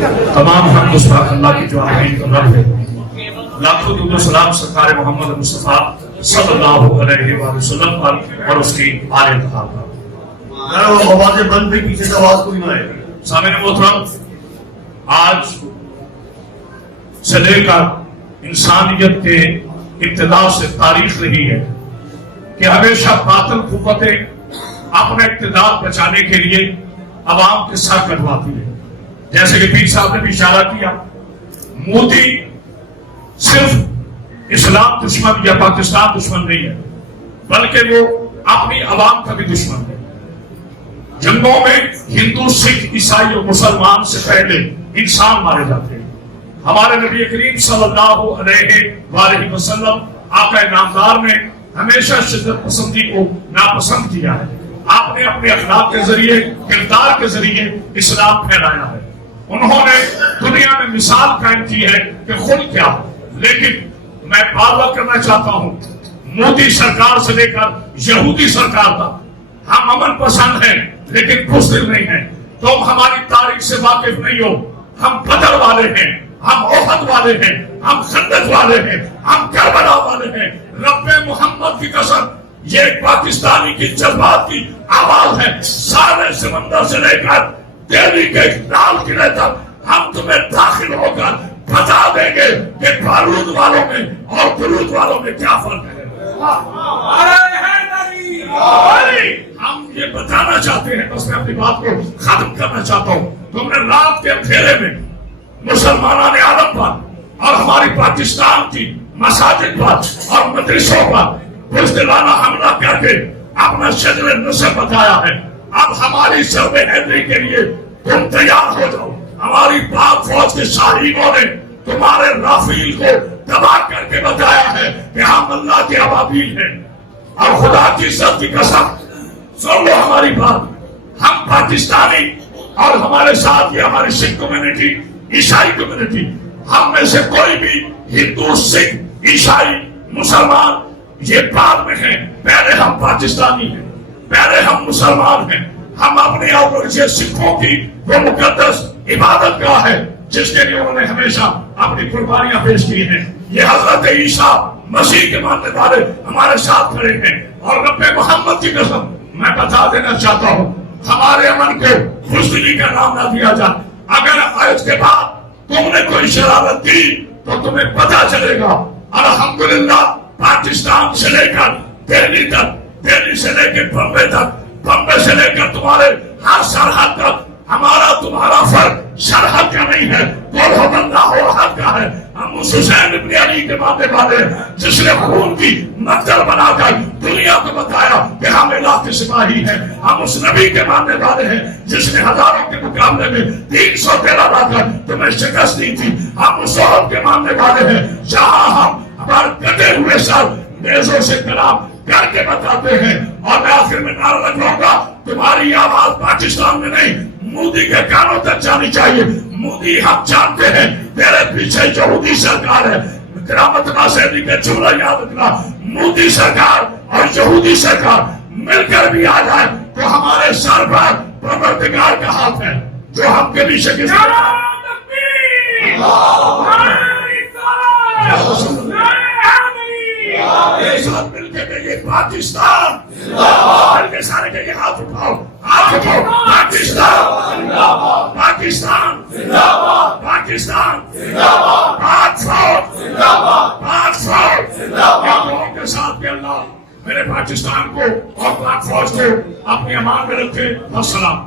تمام حمد و ثنا اللہ کی جو عالمین کا رب ہے، لاکھوں درود و سلام سرکار محمد مصطفیٰ صلی اللہ علیہ وآلہ وسلم پر اور اس کی آل اتحاد پر۔ آوازیں بند بھی، پیچھے سے آواز کوئی نہ آئے۔ سامعین محترم، آج سے لے کر انسانیت کے ابتدا سے تاریخ رہی ہے کہ ہمیشہ باطل قوتیں اپنا اقتدار بچانے کے لیے عوام کے سر کٹواتی ہے۔ جیسے کہ پیر صاحب نے بھی اشارہ کیا، مودی صرف اسلام دشمن یا پاکستان دشمن نہیں ہے، بلکہ وہ اپنی عوام کا بھی دشمن ہے۔ جنگوں میں ہندو، سکھ، عیسائی اور مسلمان سے پہلے انسان مارے جاتے ہیں۔ ہمارے نبی کریم صلی اللہ علیہ وآلہ وسلم آقا نامدار نے ہمیشہ شدت پسندی کو ناپسند کیا ہے۔ آپ نے اپنے اخلاق کے ذریعے، کردار کے ذریعے اسلام پھیلایا ہے۔ انہوں نے دنیا میں مثال قائم کی ہے کہ خود کیا ہے۔ لیکن میں بار کرنا چاہتا ہوں، مودی سرکار سے لے کر یہودی سرکار تک ہم امن پسند ہیں لیکن بزدل نہیں ہیں۔ تم ہماری تاریخ سے واقف نہیں ہو۔ ہم بدر والے ہیں، ہم احد والے ہیں، ہم خندق والے ہیں، ہم کربلا والے ہیں۔ رب محمد کی قسم، یہ ایک پاکستانی کی جذبات کی آواز ہے۔ سارے سمندر سے لے کر دہلی کے لال قلعے تک ہم تمہیں داخل ہو کر بتا دیں گے کہ بارود والوں میں اور درود والوں میں کیا فرق ہے۔ ہم یہ بتانا چاہتے ہیں، بس میں اپنی بات کو ختم کرنا چاہتا ہوں۔ تم نے رات کے اندھیرے میں مسلمان عالم پر اور ہماری پاکستان کی مساجد پر اور مدرسوں پر بزدلانہ حملہ کر کے اپنا شجر نصب بتایا ہے۔ اب ہماری سرب حیدری کے لیے تم تیار ہو جاؤ۔ ہماری پاک فوج کے شاہینوں نے تمہارے رافیل کو تباہ کر کے بتایا ہے کہ ہم اللہ کے ابابیل ہیں۔ اور خدا کی عزت کی قسم، سن لو ہماری بات، ہم پاکستانی اور ہمارے ساتھ یہ ہماری سکھ کمیونٹی، عیسائی کمیونٹی، ہم میں سے کوئی بھی ہندو، سکھ، عیسائی، مسلمان یہ بعد میں ہیں۔ پہلے ہم پاکستانی ہیں، پہلے ہم مسلمان ہیں۔ ہم اپنے اور سکھوں کی وہ مقدس عبادت گاہ ہے جس کے لیے انہوں نے ہمیشہ اپنی قربانیاں پیش کی ہیں۔ یہ حضرت عیسیٰ مسیح کے ماننے والے ہمارے ساتھ کھڑے ہیں۔ اور رب محمد کی قسم میں بتا دینا چاہتا ہوں، ہمارے امن کو بزدلی کا نام نہ دیا جائے۔ اگر آج کے بعد تم نے کوئی شرارت کی تو تمہیں پتا چلے گا۔ الحمدللہ پاکستان سے لے کر دہلی تک، دہلی سے لے کے بمبے تک، بمبے سے لے کر تمہارے ہر سرحد تک ہمارا تمہارا فرق سرحد کا نہیں ہے، وہ بندہ ہو حد کا ہے۔ ہم اس حسین ابن علی کے ماننے والے ہیں جس نے خون کی مقدر بنا کر دنیا کو بتایا کہ ہم اللہ کے سپاہی ہیں۔ ہم اس نبی کے ماننے والے ہیں جس نے ہزاروں کے مقابلے میں 300 تیرا لا کر تمہیں شکست دی تھی۔ ہم اس عورت کے ماننے والے ہیں جہاں ہم ہمارے کٹے ہوئے سر نیزوں سے کلام کر کے بتاتے ہیں۔ اور میں آخر میں نعرہ لگاؤں گا، تمہاری آواز پاکستان میں نہیں، مودی کے کانوں تک جانی چاہیے۔ مودی ہم جانتے ہیں تیرے پیچھے یہودی سرکار ہے۔ کرامت ناصری کے جملہ یاد رکھنا، مودی سرکار اور یہودی سرکار مل کر بھی آ جائے تو ہمارے سر پر پروردگار کا ہاتھ ہے جو ہم کے لیے شکست مل کے کہیے پاکستان، مل کے سارے کہیے ہاتھ اٹھاؤ، ہاتھ اٹھاؤ، پاکستان، پاکستان، پاکستان، پاک فوج، پاک فوج، لوگوں کے ساتھ کہ اللہ میرے پاکستان کو اور پاک فوج کو اپنی امان میں رکھے۔ السلام۔